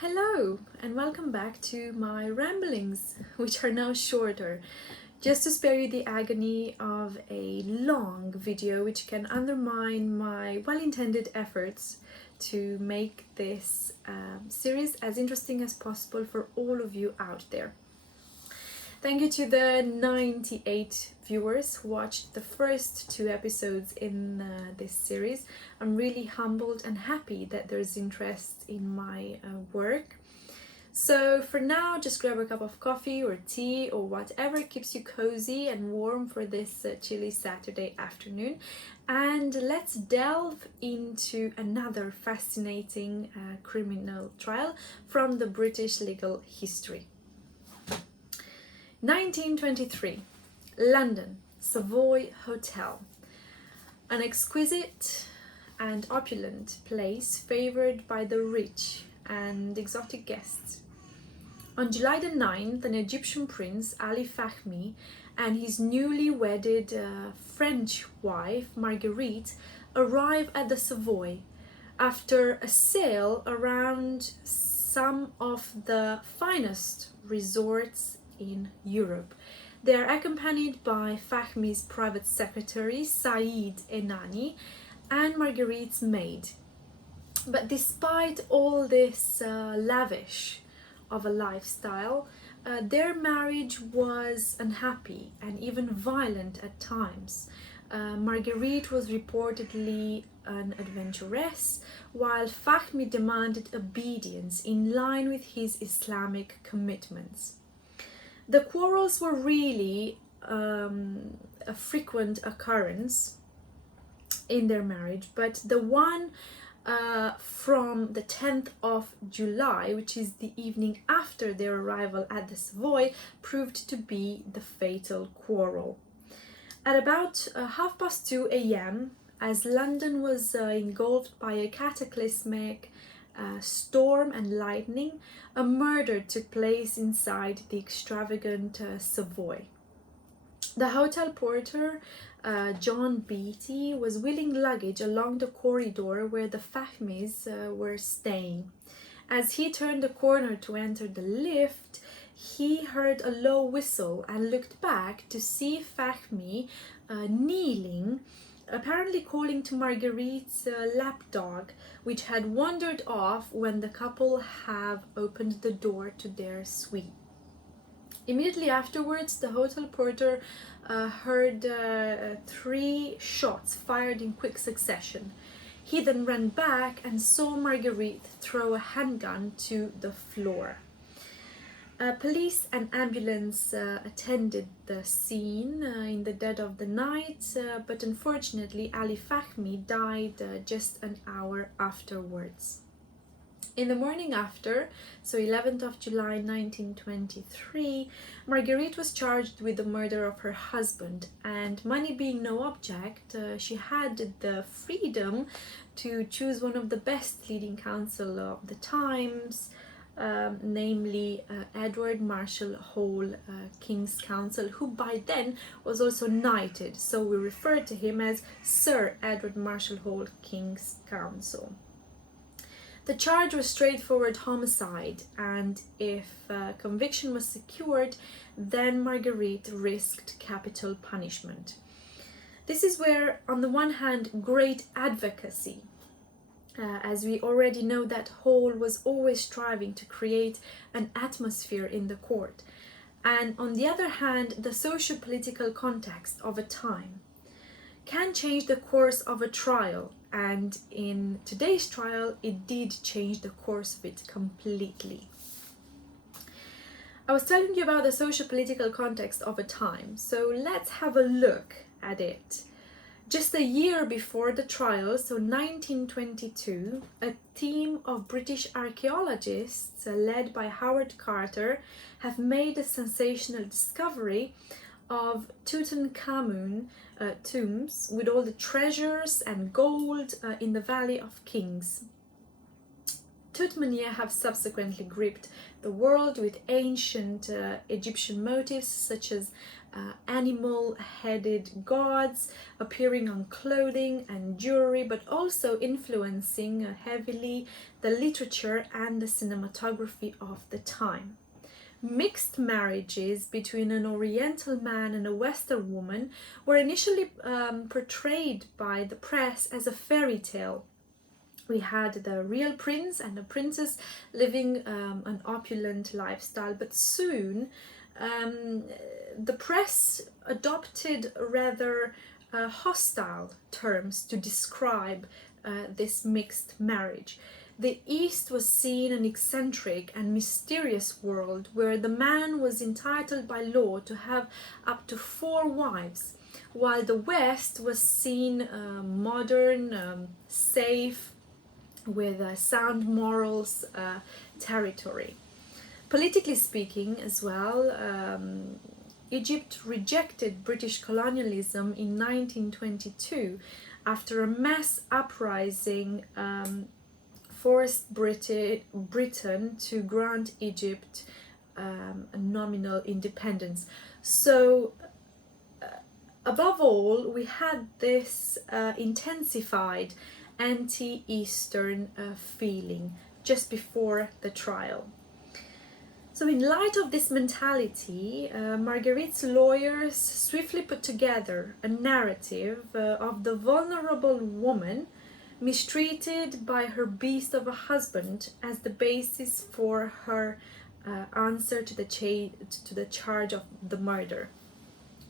Hello, and welcome back to my ramblings, which are now shorter, just to spare you the agony of a long video which can undermine my well-intended efforts to make this series as interesting as possible for all of you out there. Thank you to the 98 viewers who watched the first two episodes in this series. I'm really humbled and happy that there's interest in my work. So for now, just grab a cup of coffee or tea or whatever keeps you cozy and warm for this chilly Saturday afternoon. And let's delve into another fascinating criminal trial from the British legal history. 1923, London, Savoy Hotel. An exquisite and opulent place favored by the rich and exotic guests. On July the 9th, an Egyptian prince, Ali Fahmy, and his newly wedded French wife, Marguerite, arrive at the Savoy after a sail around some of the finest resorts in Europe. They are accompanied by Fahmy's private secretary, Said Enani, and Marguerite's maid. But despite all this lavish of a lifestyle, their marriage was unhappy and even violent at times. Marguerite was reportedly an adventuress, while Fahmy demanded obedience in line with his Islamic commitments. The quarrels were really a frequent occurrence in their marriage, but the one from the 10th of July, which is the evening after their arrival at the Savoy, proved to be the fatal quarrel. At about 2:30 a.m., as London was engulfed by a cataclysmic storm and lightning, a murder took place inside the extravagant Savoy. The hotel porter, John Beatty, was wheeling luggage along the corridor where the Fahmys were staying. As he turned the corner to enter the lift, he heard a low whistle and looked back to see Fahmy kneeling, apparently calling to Marguerite's lapdog, which had wandered off when the couple have opened the door to their suite. Immediately afterwards, the hotel porter heard 3 shots fired in quick succession. He then ran back and saw Marguerite throw a handgun to the floor. Police and ambulance attended the scene in the dead of the night, but unfortunately Ali Fahmy died just an hour afterwards. In the morning after, so 11th of July 1923, Marguerite was charged with the murder of her husband, and money being no object, she had the freedom to choose one of the best leading counsel of the times, namely Edward Marshall Hall, King's Counsel, who by then was also knighted, so we refer to him as Sir Edward Marshall Hall, King's Counsel. The charge was straightforward homicide, and if conviction was secured, then Marguerite risked capital punishment. This is where, on the one hand, great advocacy, as we already know that Hall was always striving to create an atmosphere in the court, and on the other hand, the socio-political context of a time can change the course of a trial, and in today's trial it did change the course of it completely. I was telling you about the socio-political context of a time, so let's have a look at it. Just a year before the trial, so 1922, a team of British archaeologists led by Howard Carter have made a sensational discovery of Tutankhamun tombs with all the treasures and gold in the Valley of Kings. Tutmania have subsequently gripped the world with ancient Egyptian motifs such as animal-headed gods appearing on clothing and jewelry, but also influencing heavily the literature and the cinematography of the time. Mixed marriages between an Oriental man and a Western woman were initially portrayed by the press as a fairy tale. We had the real prince and the princess living an opulent lifestyle, but soon the press adopted rather hostile terms to describe this mixed marriage. The East was seen an eccentric and mysterious world where the man was entitled by law to have up to 4 wives, while the West was seen modern, safe, with sound morals territory. Politically speaking as well, Egypt rejected British colonialism in 1922 after a mass uprising forced Britain to grant Egypt a nominal independence. So above all, we had this intensified anti-Eastern feeling just before the trial. So in light of this mentality, Marguerite's lawyers swiftly put together a narrative of the vulnerable woman mistreated by her beast of a husband as the basis for her answer to the charge of the murder.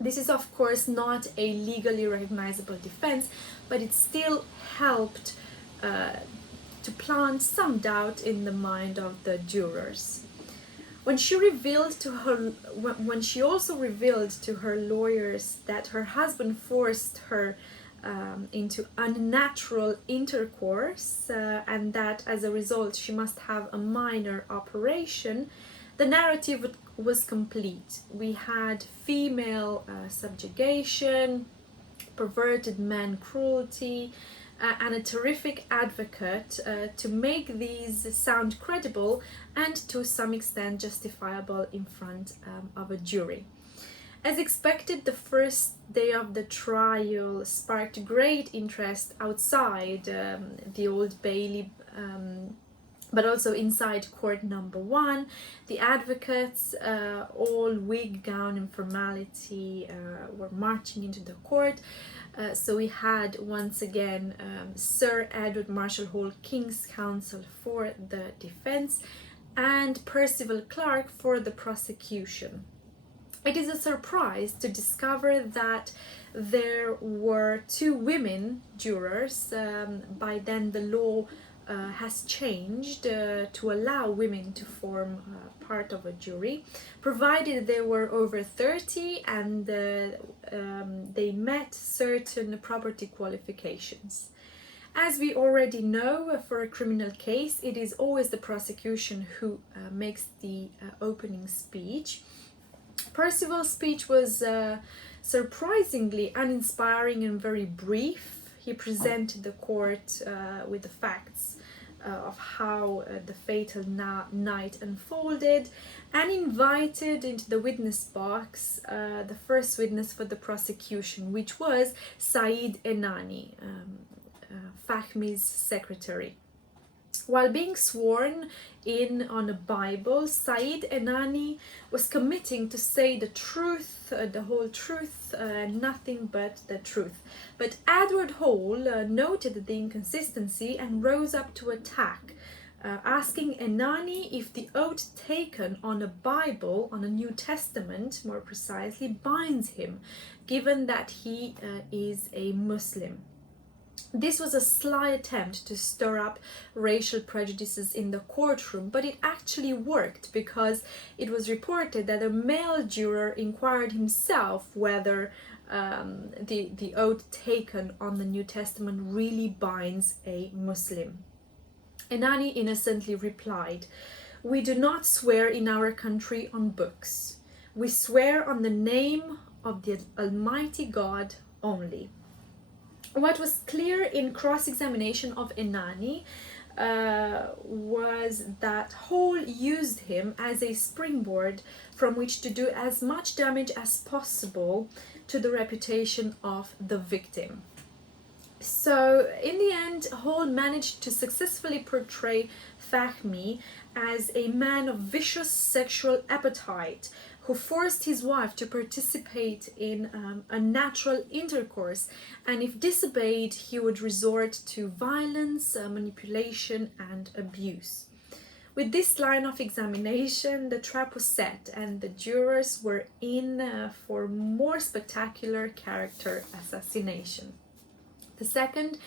This is of course not a legally recognizable defense, but it still helped to plant some doubt in the mind of the jurors. When she also revealed to her lawyers that her husband forced her into unnatural intercourse and that as a result she must have a minor operation, the narrative was complete. We had female subjugation, perverted man cruelty, and a terrific advocate to make these sound credible and to some extent justifiable in front of a jury. As expected, the first day of the trial sparked great interest outside the Old Bailey, but also inside court number 1. The advocates, all wig, gown and formality, were marching into the court. So we had once again Sir Edward Marshall Hall, King's Counsel for the defense, and Percival Clark for the prosecution. It is a surprise to discover that there were 2 women jurors. By then the law has changed to allow women to form part of a jury, provided they were over 30 and they met certain property qualifications. As we already know, for a criminal case, it is always the prosecution who makes the opening speech. Percival's speech was surprisingly uninspiring and very brief. He presented the court with the facts of how the fatal night unfolded and invited into the witness box the first witness for the prosecution, which was Said Enani, Fahmi's secretary. While being sworn in on a Bible, Said Enani was committing to say the truth, the whole truth, nothing but the truth. But Edward Hall noted the inconsistency and rose up to attack, asking Enani if the oath taken on a Bible, on a New Testament more precisely, binds him, given that he is a Muslim. This was a sly attempt to stir up racial prejudices in the courtroom, but it actually worked because it was reported that a male juror inquired himself whether the oath taken on the New Testament really binds a Muslim. Enani innocently replied, "We do not swear in our country on books. We swear on the name of the Almighty God only." What was clear in cross-examination of Enani was that Hall used him as a springboard from which to do as much damage as possible to the reputation of the victim. So in the end, Hall managed to successfully portray Fahmy as a man of vicious sexual appetite who forced his wife to participate in unnatural intercourse, and if disobeyed, he would resort to violence, manipulation, and abuse. With this line of examination, the trap was set, and the jurors were in for more spectacular character assassination. The second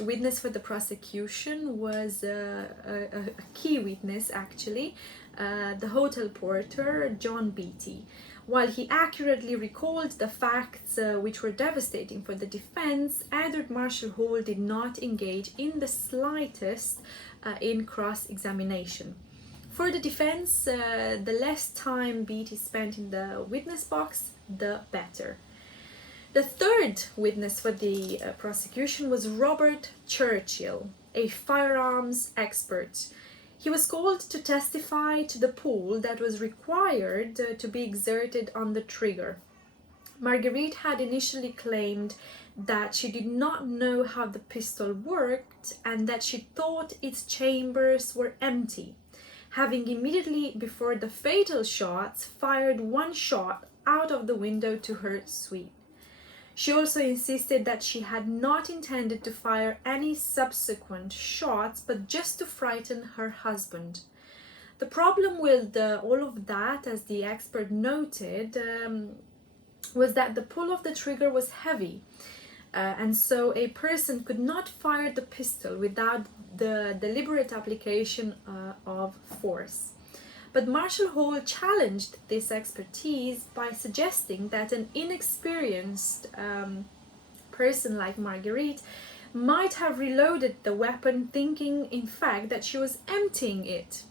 witness for the prosecution was a key witness, actually, the hotel porter, John Beatty. While he accurately recalled the facts which were devastating for the defense, Edward Marshall Hall did not engage in the slightest in cross-examination. For the defense, the less time Beatty spent in the witness box, the better. The third witness for the prosecution was Robert Churchill, a firearms expert. He was called to testify to the pull that was required to be exerted on the trigger. Marguerite had initially claimed that she did not know how the pistol worked and that she thought its chambers were empty, having immediately before the fatal shots fired one shot out of the window to her suite. She also insisted that she had not intended to fire any subsequent shots, but just to frighten her husband. The problem with all of that, as the expert noted, was that the pull of the trigger was heavy, and so a person could not fire the pistol without the deliberate application of force. But Marshall Hall challenged this expertise by suggesting that an inexperienced person like Marguerite might have reloaded the weapon, thinking in fact that she was emptying it.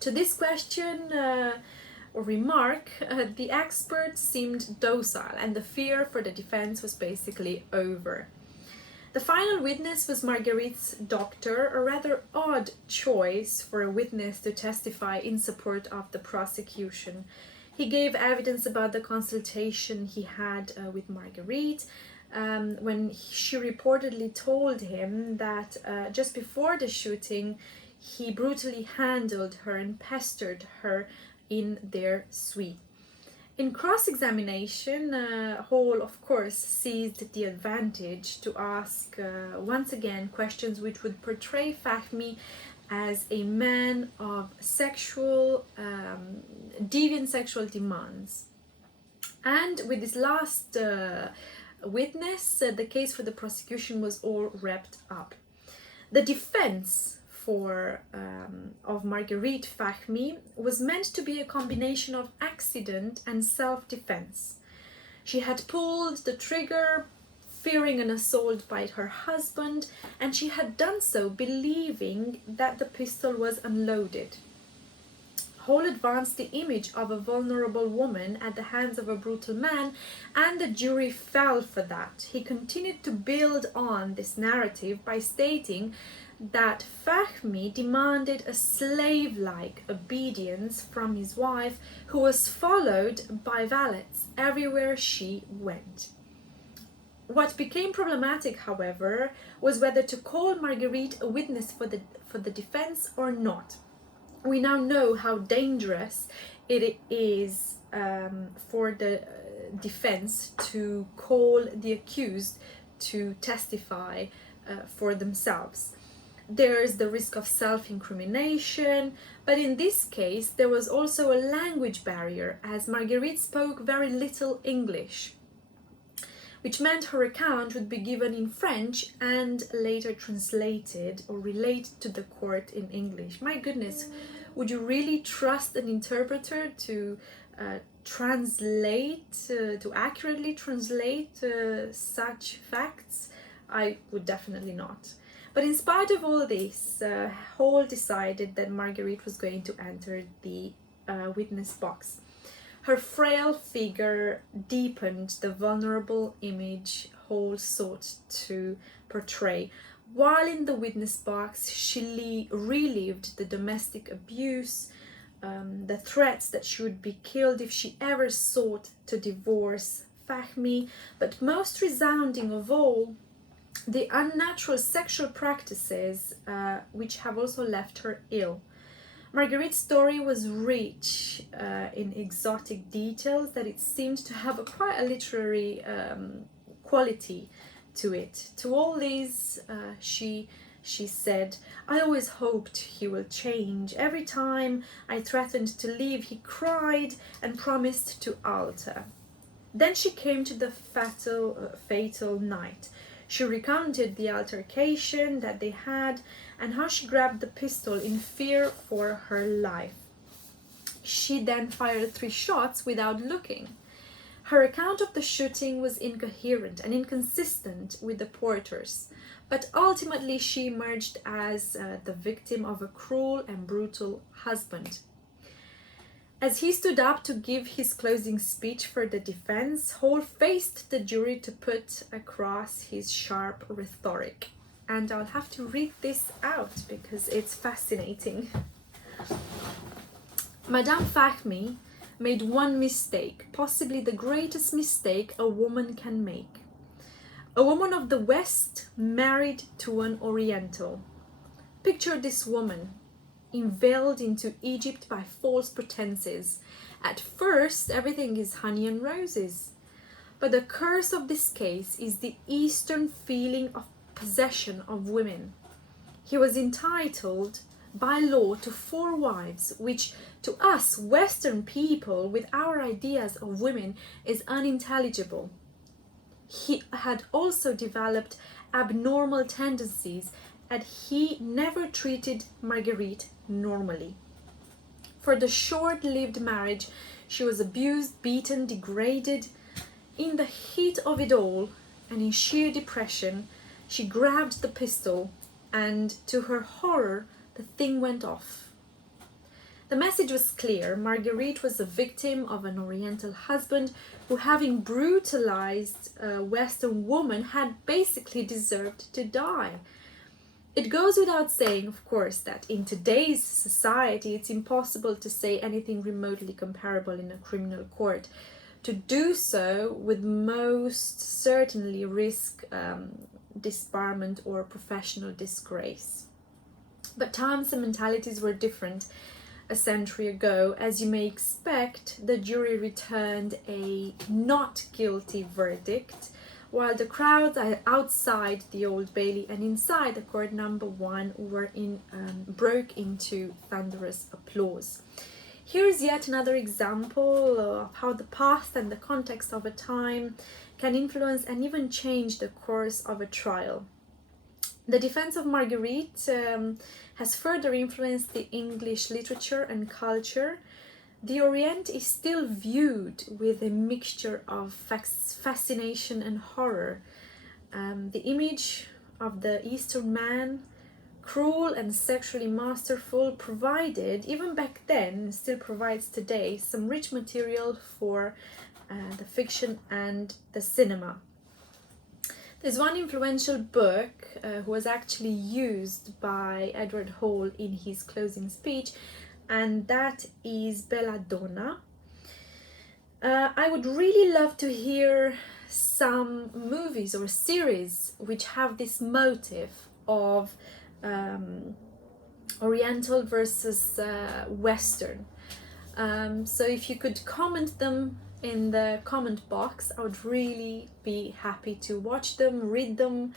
To this question or remark, the expert seemed docile, and the fear for the defense was basically over. The final witness was Marguerite's doctor, a rather odd choice for a witness to testify in support of the prosecution. He gave evidence about the consultation he had with Marguerite when she reportedly told him that just before the shooting he brutally handled her and pestered her in their suite. In cross-examination, Hall, of course, seized the advantage to ask once again questions which would portray Fahmy as a man of deviant sexual demands. And with this last witness, the case for the prosecution was all wrapped up. The defense of Marguerite Fahmy was meant to be a combination of accident and self-defense. She had pulled the trigger fearing an assault by her husband, and she had done so believing that the pistol was unloaded. Hall advanced the image of a vulnerable woman at the hands of a brutal man, and the jury fell for that. He continued to build on this narrative by stating that Fahmy demanded a slave-like obedience from his wife, who was followed by valets everywhere she went. What became problematic, however, was whether to call Marguerite a witness for the defense or not. We now know how dangerous it is for the defense to call the accused to testify for themselves. There's the risk of self-incrimination, but in this case there was also a language barrier, as Marguerite spoke very little English, which meant her account would be given in French and later translated or relayed to the court in English. My goodness, would you really trust an interpreter to to accurately translate such facts? I would definitely not. But in spite of all this, Hall decided that Marguerite was going to enter the witness box. Her frail figure deepened the vulnerable image Hall sought to portray, While in the witness box, she relived the domestic abuse, the threats that she would be killed if she ever sought to divorce Fahmy, but most resounding of all, the unnatural sexual practices which have also left her ill. Marguerite's story was rich in exotic details that it seemed to have quite a literary quality to it. To all these, she said, "I always hoped he will change. Every time I threatened to leave, he cried and promised to alter." Then she came to the fatal night. She recounted the altercation that they had and how she grabbed the pistol in fear for her life. She then fired 3 shots without looking. Her account of the shooting was incoherent and inconsistent with the porters, but ultimately she emerged as the victim of a cruel and brutal husband. As he stood up to give his closing speech for the defense, Hall faced the jury to put across his sharp rhetoric. And I'll have to read this out because it's fascinating. Madame Fahmy made one mistake, possibly the greatest mistake a woman can make. A woman of the West married to an Oriental. Picture this woman, inveigled into Egypt by false pretenses. At first, everything is honey and roses. But the curse of this case is the Eastern feeling of possession of women. He was entitled by law to 4 wives, which to us Western people with our ideas of women is unintelligible. He had also developed abnormal tendencies and he never treated Marguerite normally. For the short-lived marriage, she was abused, beaten, degraded. In the heat of it all, and in sheer depression, she grabbed the pistol, and to her horror, the thing went off. The message was clear. Marguerite was a victim of an Oriental husband who, having brutalized a Western woman, had basically deserved to die. It goes without saying, of course, that in today's society it's impossible to say anything remotely comparable in a criminal court. To do so would most certainly risk disbarment or professional disgrace. But times and mentalities were different a century ago. As you may expect, the jury returned a not guilty verdict, while the crowds outside the Old Bailey and inside the court number 1 broke into thunderous applause. Here's yet another example of how the past and the context of a time can influence and even change the course of a trial. The defense of Marguerite has further influenced the English literature and culture. The Orient is still viewed with a mixture of fascination and horror. The image of the Eastern man, cruel and sexually masterful, provided, even back then, still provides today, some rich material for the fiction and the cinema. There's one influential book who was actually used by Edward Hall in his closing speech, and that is Belladonna. I would really love to hear some movies or series which have this motive of Oriental versus Western. So if you could comment them in the comment box, I would really be happy to watch them, read them.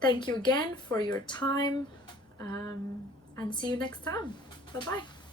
Thank you again for your time, and see you next time. Bye bye.